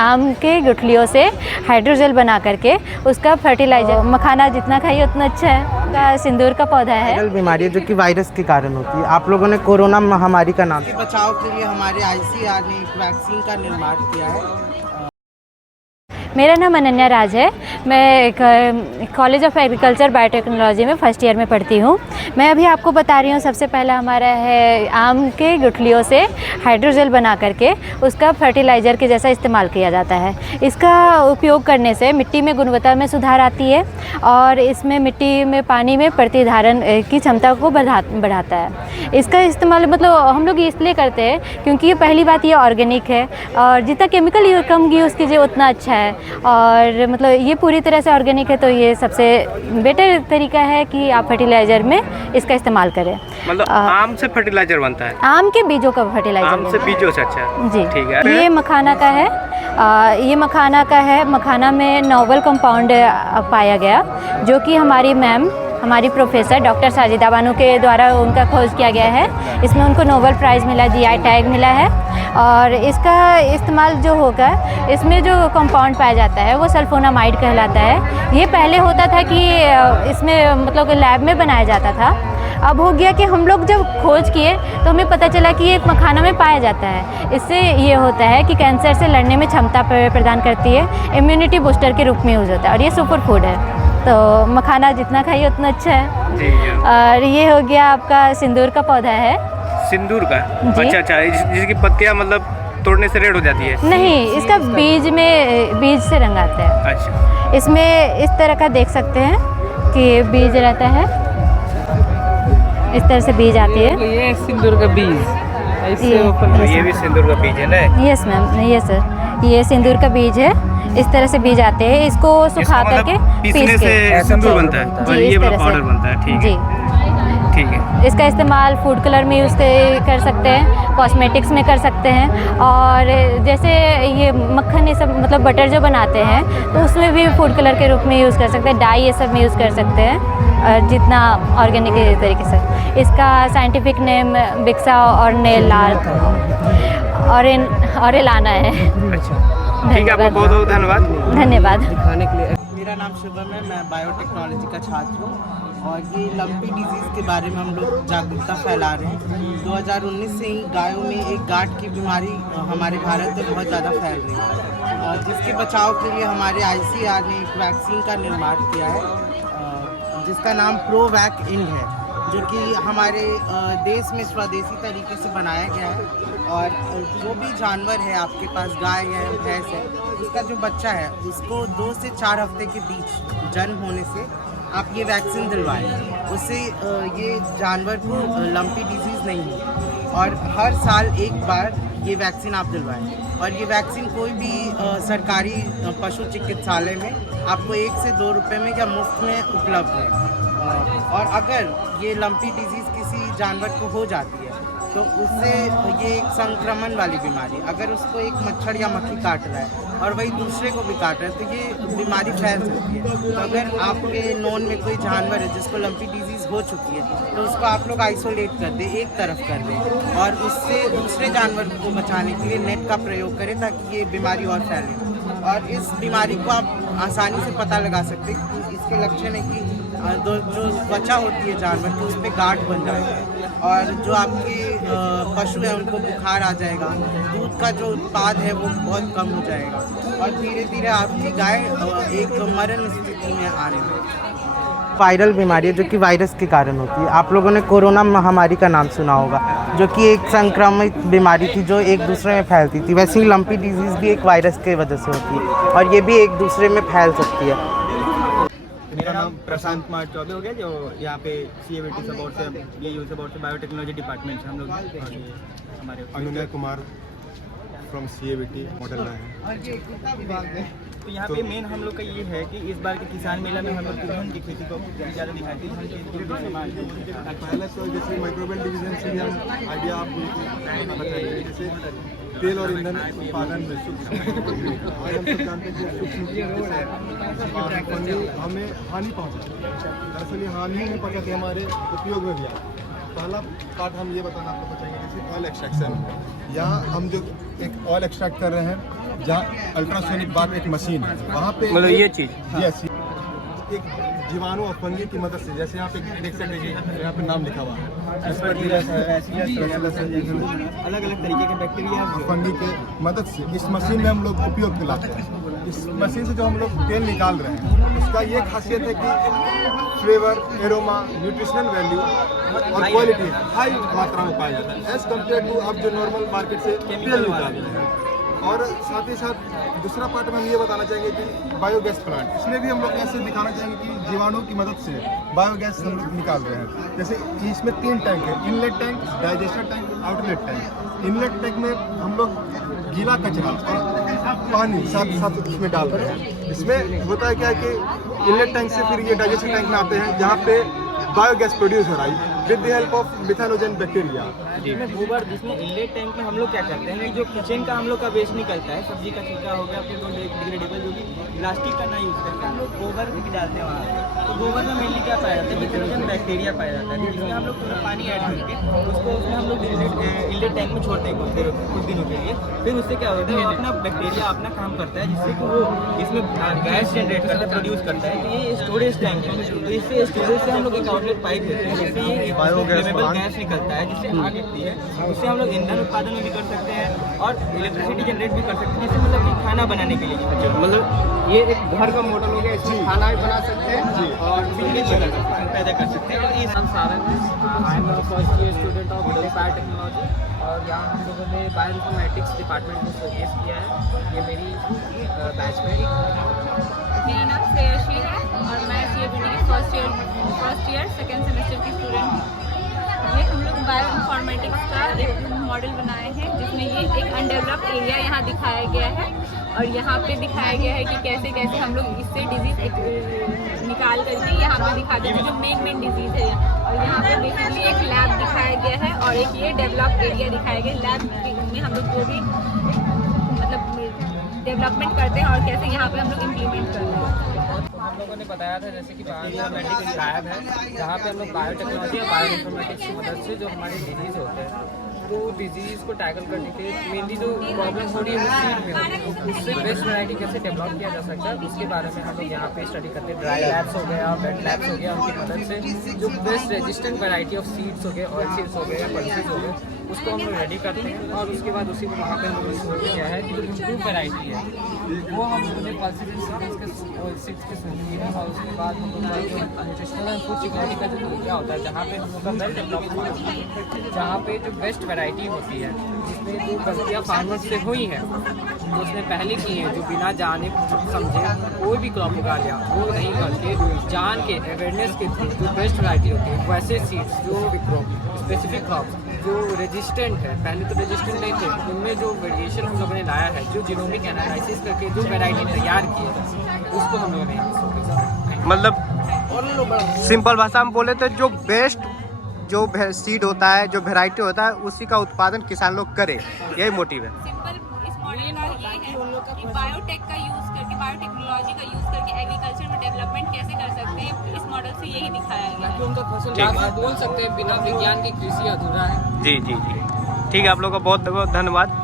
आम के गुठलियों से हाइड्रोजेल बना करके उसका फर्टिलाइजर, मखाना जितना खाइए उतना अच्छा है। का सिंदूर का पौधा है। वायरल बीमारी है जो कि वायरस के कारण होती है। आप लोगों ने कोरोना महामारी का नाम, बचाव के लिए हमारे ICAR ने एक वैक्सीन का निर्माण किया है। मेरा नाम अनन्या राज है। मैं कॉलेज ऑफ एग्रीकल्चर बायोटेक्नोलॉजी में फर्स्ट ईयर में पढ़ती हूँ। मैं अभी आपको बता रही हूँ, सबसे पहला हमारा है आम के गुठलियों से हाइड्रोजेल बना करके उसका फर्टिलाइज़र के जैसा इस्तेमाल किया जाता है। इसका उपयोग करने से मिट्टी में गुणवत्ता में सुधार आती है और इसमें मिट्टी में पानी में प्रतिधारण की क्षमता को बढ़ाता है। इसका इस्तेमाल मतलब हम लोग इसलिए करते हैं क्योंकि ये पहली बात ये ऑर्गेनिक है और जितना केमिकल कम यूज़ कीजिए उतना अच्छा है। और मतलब ये पूरी तरह से ऑर्गेनिक है, तो ये सबसे बेटर तरीका है कि आप फर्टिलाइज़र में इसका इस्तेमाल करें। मतलब आम से फर्टिलाइजर बनता है? आम के बीजों का फर्टिलाइजर। आम से बीजों से? अच्छा जी, ठीक है। ये मखाना का है। ये मखाना का है। मखाना में नोवेल कंपाउंड पाया गया जो कि हमारी प्रोफेसर डॉक्टर साजिदा बानो के द्वारा उनका खोज किया गया है। इसमें उनको नोबेल प्राइज़ मिला, GI टैग मिला है। और इसका इस्तेमाल जो होगा, इसमें जो कंपाउंड पाया जाता है वो सल्फोनामाइड कहलाता है। ये पहले होता था कि इसमें मतलब लैब में बनाया जाता था। अब हो गया कि हम लोग जब खोज किए तो हमें पता चला कि ये मखाना में पाया जाता है। इससे ये होता है कि कैंसर से लड़ने में क्षमता प्रदान करती है, इम्यूनिटी बूस्टर के रूप में यूज़ होता है और ये सुपर फूड है। तो मखाना जितना खाइए उतना अच्छा है। और ये हो गया आपका सिंदूर का पौधा है। सिंदूर का? अच्छा, जिसकी पत्तियां मतलब तोड़ने से रेड हो जाती है? नहीं, इसका बीज से रंग आता है। अच्छा, इसमें इस तरह का देख सकते हैं कि बीज रहता है, इस तरह से बीज आती है। ये सिंदूर का बीज ये भी सिंदूर का बीज है ना? यस मैम, यस सर, ये सिंदूर का बीज है। इस तरह से बीज आते हैं, इसको सुखा करके पीसने से सिंदूर बनता है और ये वाला पाउडर बनता है। ठीक है, ठीक है। इसका इस्तेमाल फूड कलर में यूज़ कर सकते हैं, कॉस्मेटिक्स में कर सकते हैं। और जैसे ये मक्खन ये सब मतलब बटर जो बनाते हैं तो उसमें भी फूड कलर के रूप में यूज़ कर सकते हैं। डाई ये सब में यूज़ कर सकते हैं, जितना ऑर्गेनिक तरीके से। इसका साइंटिफिक नेम बिक्सा और ऑरेलाना है। अच्छा, ठीक है, आपको बहुत बहुत धन्यवाद। धन्यवाद। दिखाने के लिए। मेरा नाम शुभम है, मैं बायोटेक्नोलॉजी का छात्र हूँ और ये लंपी डिजीज़ के बारे में हम लोग जागरूकता फैला रहे हैं। 2019 से ही गायों में एक गांठ की बीमारी हमारे भारत में बहुत ज़्यादा फैल रही है, जिसके बचाव के लिए हमारे ICAR ने एक वैक्सीन का निर्माण किया है जिसका नाम प्रोवैक इंड है, जो कि हमारे देश में स्वदेशी तरीके से बनाया गया है। और जो भी जानवर है आपके पास, गाय है, भैंस है, उसका जो बच्चा है उसको 2 से 4 हफ्ते के बीच जन्म होने से आप ये वैक्सीन दिलवाएं। उससे ये जानवर को लंपी डिजीज़ नहीं है और हर साल एक बार ये वैक्सीन आप दिलवाएं। और ये वैक्सीन कोई भी सरकारी पशु चिकित्सालय में आपको 1 से 2 रुपये में या मुफ्त में उपलब्ध है। और अगर ये लंपी डिजीज़ किसी जानवर को हो जाती है तो उससे ये एक संक्रमण वाली बीमारी, अगर उसको एक मच्छर या मक्खी काट रहा है और वही दूसरे को भी काट रहा है तो ये बीमारी फैल सकती है। तो अगर आपके नॉन में कोई जानवर है जिसको लंपी डिजीज़ हो चुकी है तो उसको आप लोग आइसोलेट कर दें, एक तरफ कर दें और उससे दूसरे जानवर को बचाने के लिए नेट का प्रयोग करें ताकि ये बीमारी और फैले। और इस बीमारी को आप आसानी से पता लगा सकते हैं। इसके लक्षण है कि जो त्वचा होती है जानवर की उस पर गांठ बन जाएगा और जो आपके पशु है उनको बुखार आ जाएगा, दूध का जो उत्पाद है वो बहुत कम हो जाएगा और धीरे धीरे आपकी गाय एक मरण स्थिति में आने लगेगी। वायरल बीमारी है जो कि वायरस के कारण होती है। आप लोगों ने कोरोना महामारी का नाम सुना होगा, जो कि एक संक्रामक बीमारी थी जो एक दूसरे में फैलती थी। वैसे ही लंपी डिजीज़ भी एक वायरस की वजह से होती है और ये भी एक दूसरे में फैल सकती है। मेरा नाम प्रशांत कुमार चौबे हो गया, जो यहाँ पे CAVT सपोर्ट से सपोर्ट से बायोटेक्नोलॉजी डिपार्टमेंट से हम लोग हमारे अनुनय कुमार फ्रॉम CAVT मॉडल है। तो यहाँ पे मेन हम लोग का ये है कि इस बार के किसान मेला में हम लोग गेहूं की खेती को ज़्यादा दिखाई दी। पहले तो जैसे माइक्रोबियल डिवीजन से हम आइडिया आपको बताइए, जैसे तेल और ईंधन उत्पादन में और हम सब जानते हैं कि हमें हानि पहुँचाती है। दरअसल ये हानि नहीं पहुँचाती, हमारे उपयोग में भी आता है। पहला पार्ट हम ये बताना आपको बताएंगे, जैसे ऑयल एक्सट्रैक्शन। यहाँ हम जो एक ऑयल एक्सट्रैक्ट कर रहे हैं जहाँ अल्ट्रासोनिक बार एक मशीन है, वहाँ पे मतलब ये चीज़ यस, एक जीवाणु और फंगी की मदद से, जैसे यहाँ पे देख सकते हैं, यहाँ पे नाम लिखा हुआ है, अलग अलग तरीके के बैक्टीरिया फंगी के मदद से इस मशीन में हम लोग उपयोग लाते हैं। इस मशीन से जो हम लोग तेल निकाल रहे हैं, उसका ये खासियत है कि फ्लेवर, एरोमा, न्यूट्रिशनल वैल्यू और क्वालिटी हाई मात्रा में पाया जाता है, एज कम्पेयर टू आप जो नॉर्मल मार्केट से तेल निकाल रहे हैं। और साथ ही साथ दूसरा पार्ट में हम ये बताना चाहेंगे कि बायोगैस प्लांट, इसमें भी हम लोग ऐसे दिखाना चाहेंगे कि जीवाणु की मदद से बायोगैस हम लोग निकाल रहे हैं। जैसे इसमें 3 टैंक है, inlet tank, digester tank, outlet tank. Inlet tank में हम लोग गीला कचरा और पानी साथ साथ उसमें डाल रहे हैं। इसमें होता है क्या है कि इनलेट टैंक से फिर ये डाइजेस्टर टैंक में आते हैं, जहाँ पे बायोगैस प्रोड्यूस हो रहा है with the help of methanogen bacteria. जिसमें गोबर, जिसमें इनलेट टैंक में हम लोग क्या करते हैं, जो किचन का हम लोग का वेस्ट निकलता है, सब्जी का छिलका हो गया, फिर डिग्रेडेबल जो कि प्लास्टिक का ना यूज़ करके हम लोग गोबर भी डालते हैं वहाँ। तो गोबर में मेनली क्या पाया जाता है, मिथेनोजन बैक्टीरिया पाया जाता है, जिसमें हम लोग पूरा पानी ऐड करके उसको उसमें हम लोग इनलेट टैंक में छोड़ते हैं कुछ दिनों के लिए। फिर उससे क्या होता है, वो अपना बैक्टीरिया अपना काम करता है, जिससे कि वो इसमें गैस जनरेट करता है, प्रोड्यूस करता है। तो ये स्टोरेज टैंक है, तो इससे स्टोरेज से हम लोग एक आउटलेट पाइप देते हैं, जिससे ये फ्लेमेबल गैस निकलता है, जिससे आग लगती है। उससे हम लोग ईंधन उत्पादन में भी कर सकते हैं और इलेक्ट्रिसिटी जनरेट भी कर सकते हैं, जिससे मतलब कि खाना बनाने के लिए मतलब ये एक घर का मॉडल हो गया, इसमें खाना भी बना सकते हैं और बिजली पैदा कर सकते हैं। और ये नाम सारंग है, I am first year student of biotechnology और यहाँ हम लोगों ने बायोइन्फॉर्मेटिक्स डिपार्टमेंट को शोकेस किया है। ये मेरी बैचमेट। मेरा नाम श्रेयशी है और मैं CABT की फर्स्ट ईयर सेकेंड सेमेस्टर की स्टूडेंट हूँ। ये हम लोग बायोइन्फॉर्मेटिक्स का एक मॉडल बनाए हैं, जिसमें ये एक अनडेवलप्ड एरिया यहाँ दिखाया गया है और यहाँ पे दिखाया गया है कि कैसे कैसे हम लोग इससे डिजीज़ निकाल करके यहाँ पे दिखा देते हैं जो मेन डिजीज़ है। और यहाँ पे बेसिकली एक लैब दिखाया गया है और एक ये डेवलप्ड एरिया दिखाया गया है। लैब में हम लोग जो भी मतलब डेवलपमेंट करते हैं और कैसे यहाँ पे हम लोग इम्प्लीमेंट करते हैं। हम लोगों ने बताया था जैसे कि बायोइन्फॉर्मेटिक्स लैब है, जहाँ पे हम लोग बायोटेक्नोलॉजी और बायोइन्फॉर्मेटिक्स की मदद से जो हमारे डिजीज़ होते हैं, तो डिजीज़ को टैकल करने के मेनली जो प्रॉब्लम हो रही है वो सीड में, उससे बेस्ट वैरायटी कैसे डेवलप किया जा सकता है, उसके बारे में हम लोग यहाँ पे स्टडी करते हैं। ड्राई लैब्स हो गया, वेट लैब्स हो गया, उनकी मदद से जो best resistant variety of seeds हो गए, ऑयल सीड्स हो गए या पल्सेस हो गए, उसको हम लोग रेडी करते हैं और उसके बाद उसी को वहाँ पे हम लोग स्टोर किया है कि जो इम्प्रूव वैरायटी है वो हम लोगों ने पल्सेस के ऑयल सीड्स के स्टोर किया है। और उसके बाद हम लोग का जो न्यूट्रिशनल एंड फूड सिक्योरिटी का जो एरिया होता है, जहाँ पे हम लोग का वेल डेवलप्ड होता है, जहाँ पे जो बेस्ट वैरायटी होती है, जिसमें जो गलतियाँ फार्मर्स से हुई हैं, जो उसने पहले की हैं, जो बिना जाने समझे कोई भी क्रॉप उगा लिया, वो नहीं करके जान के अवेयरनेस के थ्रू जो बेस्ट वैरायटी होती है, वैसे सीड्स जो स्पेसिफिक क्रॉप जो रेजिस्टेंट है, पहले तो रेजिस्टेंट नहीं थे, उनमें जो वेरिएशन हम लोगों ने लाया है, जो जीनोमिक एनालिसिस करके जो वैरायटी तैयार की है, उसको हम लोगों ने मतलब सिंपल भाषा में बोले तो जो बेस्ट जो सीड होता है, जो वेराइटी होता है, उसी का उत्पादन किसान लोग करे, यही मोटिव है। सिंपल इस मॉडल का ये है कि बायोटेक का यूज़ करके, बायोटेक्नोलॉजी का यूज़ करके एग्रीकल्चर में डेवलपमेंट कैसे कर सकते हैं, इस मॉडल से यही दिखाया गया है। उनका फसल बोल सकते हैं बिना विज्ञान की कृषि अधूरा है। जी जी जी, ठीक है, आप लोग का बहुत बहुत धन्यवाद।